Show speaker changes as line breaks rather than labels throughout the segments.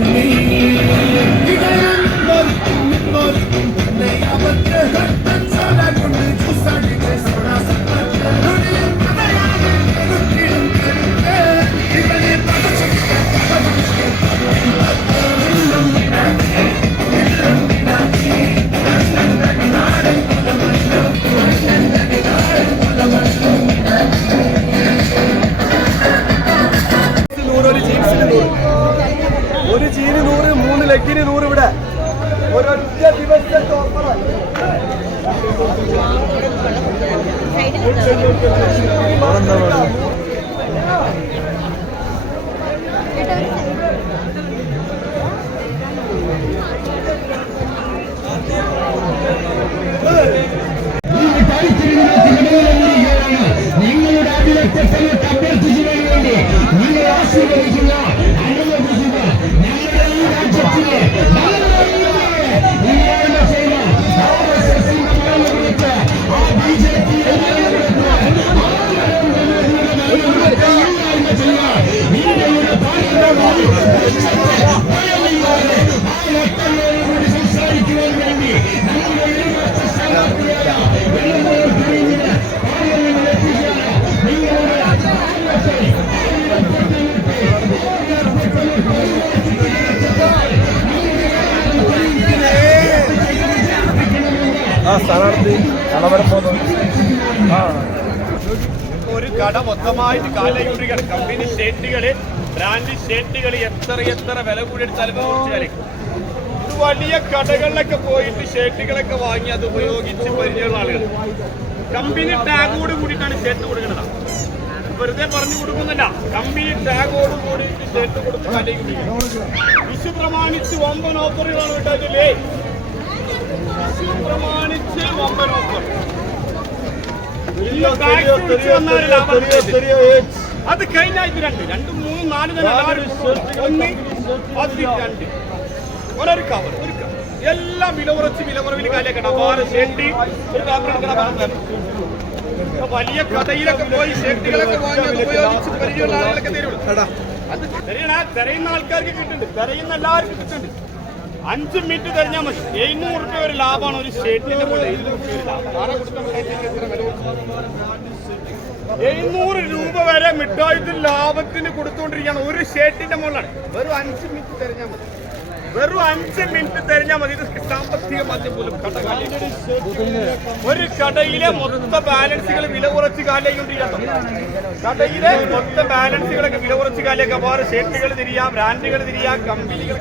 me. ഒരു ചീന് നൂറ് മൂന്ന് ലെഗിന് നൂറ് ഇവിടെ. ഒരൊറ്റ ദിവസത്തെ ഓഫറാണ്
നിങ്ങളുടെ അഭിലക്ഷത്തിന് അഭ്യർത്ഥിച്ചു വേണ്ടി നിങ്ങൾ ആശീർവദിക്കുക ആ
സ്ഥാനാർത്ഥി കളവരം പോകുന്നു. ആ.
ഒരു കട മൊത്തമായിട്ട് കാലയൂരികൾ കമ്പനി ഷേറ്റുകൾ ബ്രാൻഡ് ഷേറ്റുകൾ എത്ര എത്ര വില കൂടി എടുത്താലും കുറച്ച് വിലയ്ക്ക് ഇത് വലിയ കടകളിലൊക്കെ പോയിട്ട് ഷേറ്റുകളൊക്കെ വാങ്ങി അത് ഉപയോഗിച്ച് പരിചയമുള്ള ആളുകൾ കമ്പനി ടാഗോട് കൂടിയിട്ടാണ് ഷേർട്ട് കൊടുക്കുന്നത്. വെറുതെ പറഞ്ഞു കൊടുക്കുന്നില്ല. കമ്പനി ടാഗോട് കൂടിയിട്ട് ഷേർട്ട് കലയൂരി വിഷു പ്രമാണിച്ച് വമ്പൻ ഓഫറുകളാണ് കേട്ടോ അത് കഴിഞ്ഞ ഇത് രണ്ട്. രണ്ട് മൂന്ന് നാല് തന്നെ ഒന്ന് രണ്ട്. ഒരൊരു കവർ ഒരു കവർ എല്ലാം വില കുറച്ച് വില കുറവിൽ കാലിയാക്കട്ടെ ഷേട്ടി പേപ്പർ വലിയ കഥയിലൊക്കെ പോയി ഷെട്ടികളൊക്കെ വാങ്ങി ഉപയോഗിച്ച് പരിചയമുള്ള ആളുകളൊക്കെ തരുള്ളൂ. അത് തെരയണ തെരയുന്ന ആൾക്കാർക്ക് കിട്ടുന്നുണ്ട്. തെരയുന്ന എല്ലാവർക്കും കിട്ടുന്നുണ്ട്. അഞ്ച് മിനിറ്റ് കഴിഞ്ഞാൽ മതി. എഴുന്നൂറ് രൂപ ഒരു ലാഭമാണ് ഒരു ഷെഡിന്റെ എഴുന്നൂറ് രൂപ വരെ മിഠായിട്ട് ലാഭത്തിന് കൊടുത്തുകൊണ്ടിരിക്കുകയാണ്. ഒരു ഷർട്ടിന്റെ മുകളിലാണ്. വെറും അഞ്ച് മിനിറ്റ് തെരഞ്ഞാൽ മതി. വെറും അഞ്ച് മിനിറ്റ് തെരഞ്ഞാൽ മതി. ഇത് സാമ്പത്തിക മാറ്റം പോലും ഒരു കടയിലെ മൊത്ത ബാലൻസുകൾ വില കുറച്ച് കാലിക്കൊണ്ടിരിക്കണം കടയിലെ മൊത്ത ബാലൻസുകളൊക്കെ വില കുറച്ച് കാലിയൊക്കെ വേറെ ഷർട്ടുകൾ തിരിയാം ബ്രാൻഡുകൾ തിരിയാം കമ്പനികൾ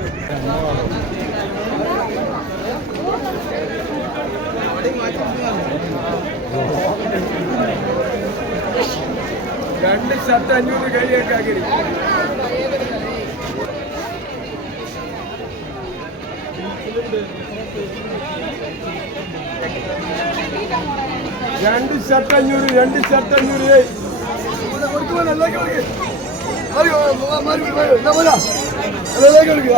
ഷർട്ട് അഞ്ഞൂറ് കൈയൊക്കെ ആക്കി രണ്ട് ഷർട്ട് അഞ്ഞൂറ് രണ്ട് ഷർട്ട് അഞ്ഞൂറ്
കൊടുക്കുമ്പോൾ എല്ലാവർക്കും എടുക്കുക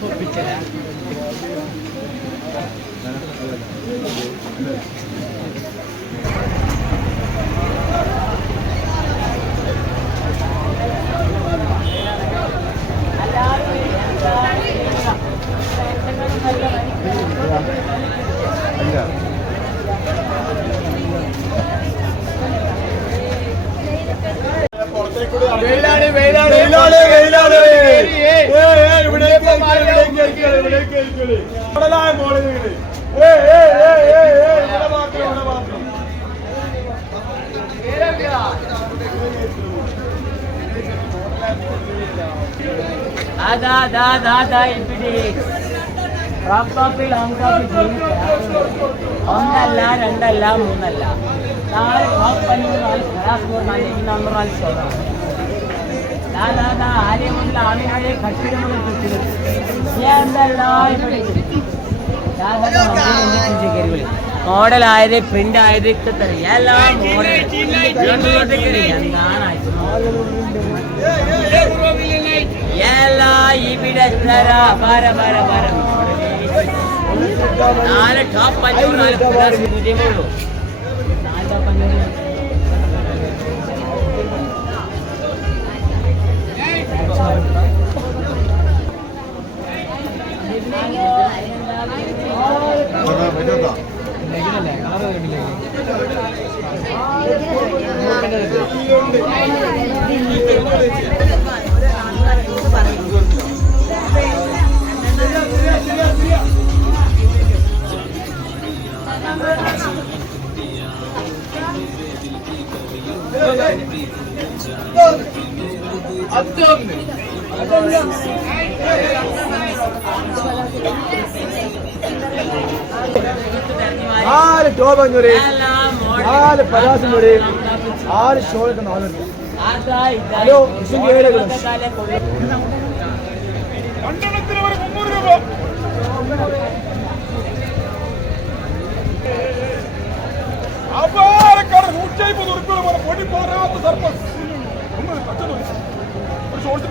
పంపించారా
ദാ ദാ ദാ ദാ എൽപിഡി റബ്ബപ്പിൽ ഒന്നല്ല രണ്ടല്ല മൂന്നല്ല. நாளைக்கு வாக் பண்ணி ஒரு நாளைக்கு கிளாஸ்க்கு ஒரு நாளைக்கு இன்னொரு മോഡൽ ആയത് പ്രിന്റ് എല്ലാം എല്ലാ ഇവിടെ പര പര പര ടോപ്പ് അഞ്ചൂറ് dapat nila.
നാല് ടോപ്പ് അഞ്ഞൂറ് നാല് പരാസിനൂറ് ആറ് ഷോളൊക്കെ നാലുണ്ട് ഹലോ
വിഷു ഏഴ് അപാരക്കാരൻ നൂറ്റിഅമ്പത് ഉറുപ്പിയുടെ പൊടി പോരാത്ത സർപ്പസ്. ഒന്ന് പച്ചടി ഒരു ഷോൾട്ട്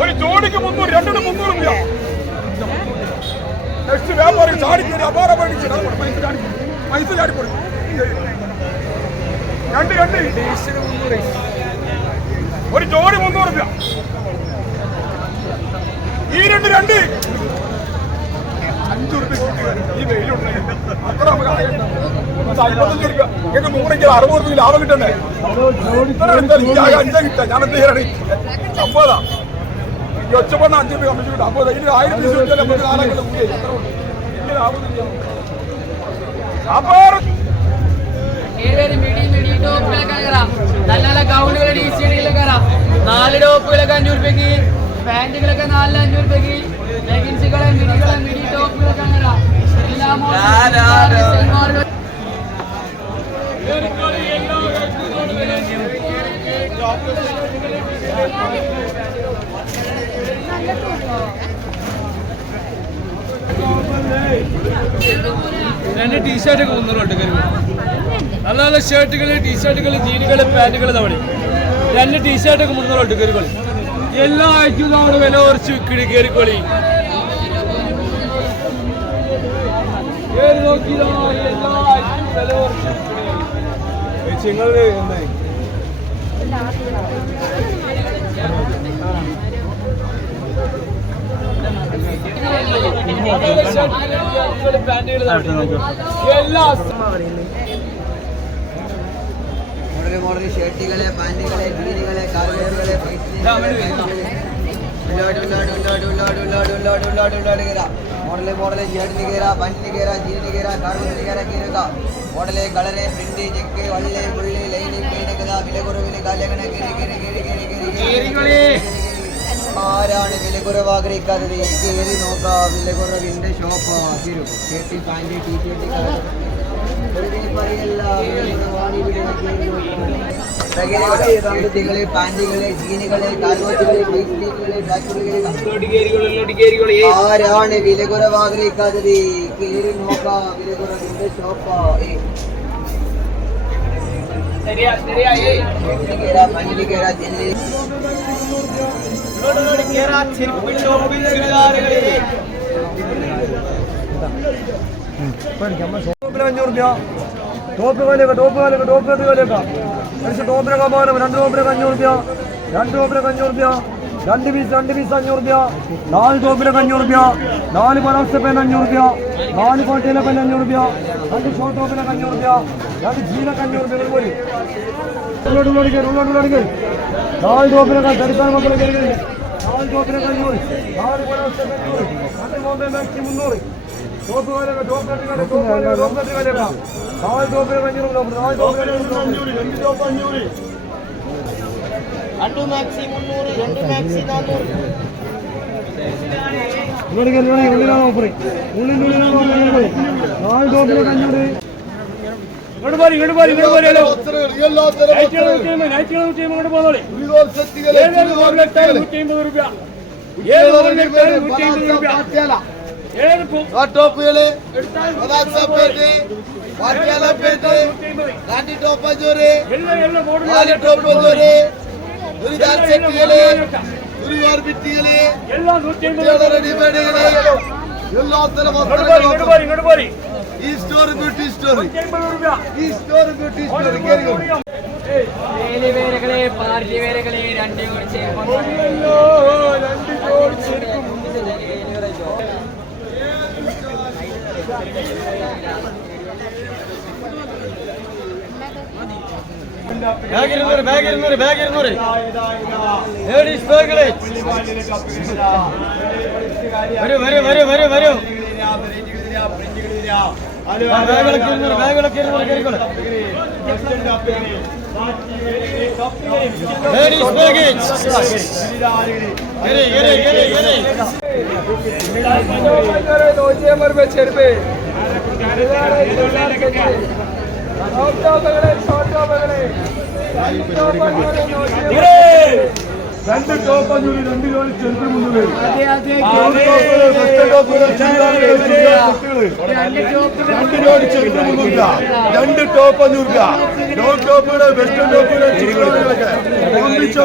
ഒരു ജോഡിക്ക് മുന്നൂറ് രണ്ടിന് മുന്നൂറ് രൂപ നെക്സ്റ്റ് വ്യാപാരി ചാടിക്കറി അപാര മേടിച്ചു പൈസ ചാടി രണ്ട് രണ്ട്. ഒരു ജോഡി മുന്നൂറ് രൂപ ഈ രണ്ട് രണ്ട്. അഞ്ചു റുപ്യ ഈ വെയിലുണ്ടെങ്കിൽ അത്ര നമുക്ക് അമ്പത്തഞ്ച് റുപ്യ നിങ്ങൾക്ക് നൂറെങ്കിൽ അറുപത് റുപ്യ ലാഭം കിട്ടണ്ടേ? ഇത്ര ഞാൻ എന്ത് ചെയ്യാനാണ്? അമ്പതാ. ഈ ഒച്ചപ്പണ്ണ അഞ്ച് രൂപ കമ്മിഷൻ കിട്ടും. അമ്പത്. ഇതിന് ആയിരത്തി ഇരുപത്തി നമുക്ക് നാലാക്കില്ല കൂലി എത്ര ഉണ്ട് വലിയ ലാഭം അപ്പൊ
നല്ല നാല് ടോപ്പുകളൊക്കെ അഞ്ഞൂറ് രൂപയ്ക്ക് പാന്റുകളൊക്കെ നാല് അഞ്ഞൂറ് രൂപയ്ക്ക് ടോപ്പുകളൊക്കെ എല്ലാ മോഡലും
രണ്ട് ടീഷർട്ടൊക്കെ മുന്നൂറ് കരുവ് നല്ല നല്ല ഷർട്ടുകൾ ടീഷർട്ടുകൾ ജീനുകൾ പാന്റുകൾ തവണ രണ്ട് ടീഷർട്ടൊക്കെ മുന്നൂറ് കരുകളി എല്ലാ ആഴ്ചയും നമ്മുടെ വില കുറച്ച് വിൽക്കണി കയറിക്കോളി പേര് നോക്കിയതാ എല്ലാ ഐസ്ക്രീം വില കുറച്ച്
നിങ്ങൾ എന്തായി
മോഡൽ മോഡൽ ഷർട്ടുകളെ പാന്റുകളെ ബീനുകളെ കാർവേറുകളെ പൈസ உள்ளாடு உள்ளாடு உள்ளாடு உள்ளாடு உள்ளாடு உள்ளாடு உள்ளாடு உள்ளாடுகிறா മോഡലെ മോഡലെ ഷർട്ട് മോഡലെ കളരെ പ്രിന്റ് ചെക്ക് വള്ളി പുള്ളി ലൈനി പെയിനക്കത വിലക്കുറവിന് കാലങ്ങനെ കീറി കീറി കീറി ആഗ്രഹിക്കാത്തത് എനിക്ക് നോക്കാം. വില വിലക്കുറവിന്റെ ഷോപ്പ് തിരു. K T pant T shirt ഡിഗ്രികൾ പാന്റുകൾ ജീനുകൾ കാൽവോറ്റുകൾ വൈസ്ലീറ്റുകൾ ബാറ്റുകൾ. ആരാണ് വില കുറവാഗ്രഹിക്കാത്തത്? കയറി നോക്കാം വില കുറവിന്റെ ഷോപ്പാ
മണ്ണിൽ
കയറാ ജനലിൽ ചെരുപ്പ് ഷോപ്പിൽ
ടോപ്പിന് അഞ്ഞൂറ് രൂപ. ടോപ്പ് വിലയൊക്കെ ടോപ്പ് വിലയൊക്കെ ടോപ്പ് എത്തി വിലയൊക്കെ കഴിച്ച് ടോപ്പിനൊക്കെ പോകാനും രൂപ രണ്ട് ടോപ്പിനൊക്കെ അഞ്ഞൂറ് രൂപ രണ്ട് പീസ് രണ്ട് പീസ് അഞ്ഞൂറ് രൂപ നാല് ടോപ്പിനൊക്കെ അഞ്ഞൂറ് രൂപ നാല് പലാസ പെൻ അഞ്ഞൂറ് രൂപ നാല് കോട്ടയിലെ പെൻ അഞ്ഞൂറ് രൂപ രണ്ട് ഷോർട്ട് ടോപ്പിനൊക്കെ അഞ്ഞൂറ് രൂപ രണ്ട് ജീനൊക്കെ അഞ്ഞൂറ് രൂപ പോലും ഉള്ളോട്ട് കയറി ഉള്ളോട്ട് കയറി നാല് ടോപ്പിനൊക്കെ തടുക്കാൻ മക്കളെ നാല് ടോപ്പിനൊക്കെ അഞ്ഞൂറ് നാല് മാക്സി മുന്നൂറ് ടോപ്പ് വിലയൊക്കെ ടോപ്പ് കെട്ടുകാരെ ടോപ്പ് വിലയൊക്കെ ടോപ്പ് കെട്ടി വിലയൊക്കെ നാല് ടോപ്പിനൊക്കെ അഞ്ഞൂറ് രൂപ നാല് ടോപ്പിനൊക്കെ അഞ്ഞൂറ് രണ്ട് ടോപ്പ് അഞ്ഞൂറ്.
രണ്ട് മാക്സി മുന്നൂറ് രണ്ട് മാക്സി
ഉള്ളിൽ ഉള്ളിലാണ് ഓഫർ ഉള്ളിന്റെ ഉള്ളിലാണ് ഓഫർ നാല് ടോപ്പിനൊക്കെ അഞ്ഞൂറ്. ഇങ്ങോട്ട് പോരി ഇങ്ങോട്ട് പോരി ഇങ്ങോട്ട് പോരി ഹലോ. നൈറ്റുകൾ നൂറ്റി നൈറ്റുകൾ നൂറ്റി അമ്പത് ഇങ്ങോട്ട് പോന്നോളി. ഏഴ് എട്ടാണ് നൂറ്റി അമ്പത് രൂപ. ഏഴ് എട്ടാണ് നൂറ്റി അമ്പത് രൂപ.
ടോപ്പുകൾ പലാസപ്പേട്ട് പാട്യാലപ്പേട്ട് നാട്ടി ടോപ്പ് അഞ്ഞൂറ്.
എല്ലാ എല്ലാ മോഡലും
നാല് ടോപ്പ് അഞ്ഞൂറ്. ഒരു സെറ്റുകൾ ഒരു ഓർബിറ്റുകൾ റെഡിമേഡുകൾ എല്ലാത്തരം
പോരി
ഈ സ്റ്റോർ ബ്യൂട്ടി സ്റ്റോർ ഈ സ്റ്റോർ ബ്യൂട്ടി സ്റ്റോർ കേറി
വേലി വേലകളെ പാർട്ടി വേലകളെ രണ്ട്
ബാഗ് ഇരുന്നൂറ് ബാഗ് ഇരുന്നൂറ് ബാഗ് ഇരുന്നൂറ്. ലേഡീസ് ബാഗുകൾ വരൂ വരൂ വരൂ വരൂ വരൂ. ബാഗുകളൊക്കെ ഇരുന്നൂറ് ബാഗുകളൊക്കെ ഇരുന്നൂറ് കയറിക്കോളൂ. ലേഡീസ് ബാഗേജ് കയറി കയറി രണ്ട് ടോപ്പ് അഞ്ഞൂറ് രണ്ട് ജോലി ചെറുപ്പ് മുന്നൂറ് രണ്ട് ജോലി ചെറുപ്പ് മുന്നൂറ് രണ്ട് ടോപ്പ് അഞ്ഞൂറ് ലോങ് ടോപ്പുകൾ വെസ്റ്റേൺ ചുറ്റുപാടുകളൊക്കെ ഒന്നിച്ചോ.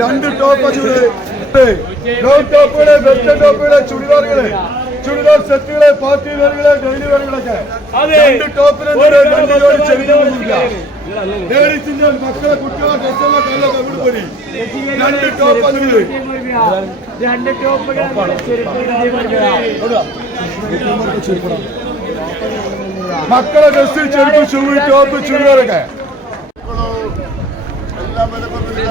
രണ്ട് ടോപ്പ് ലോങ് ടോപ്പുകൾ വെസ്റ്റേൺ ടോപ്പുകൾ ചുരിദാറുകൾ. ചുരിദാർ സെറ്റുകൾ പാർട്ടി വെറുകൾ ഡെയിലി വേറുകളൊക്കെ രണ്ട് ടോപ്പിന് രണ്ട് മുന്നൂറ് ലേഡീസിന്റെ മക്കളെ കുട്ടികളെ രണ്ട് ടോപ്പ്
മക്കളെ ഡ്രസ്സിൽ ചെരുപ്പ് ചുവി ടോപ്പ് ചുരിദാറൊക്കെ.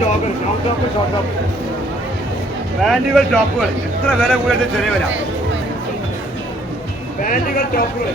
Jogger long top short top പാന്റുകൾ ടോപ്പുകൾ എത്ര വില കൂടുതൽ ചെറിയ വരാം പാന്റുകൾ ടോപ്പുകൾ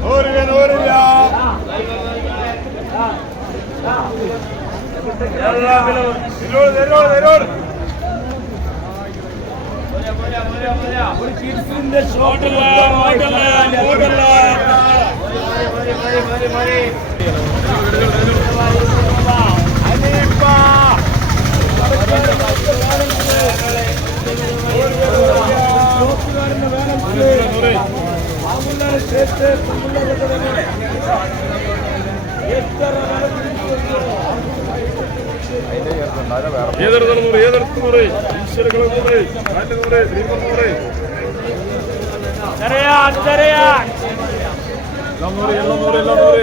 நூறு நூறுயா இருபது இருபது இருபது. ஹோட்டல்ல ஹோட்டல்ல ஹோட்டல்ல ഏതെടുത്ത നൂറ് ഏതെടുത്ത നൂറ് ഈശ്വരകളെ നൂറ് നാല് നൂറ് ശ്രീമൻ നൂറ് എല്ലാം നൂറ് എല്ലാം നൂറ് എല്ലാം നൂറ്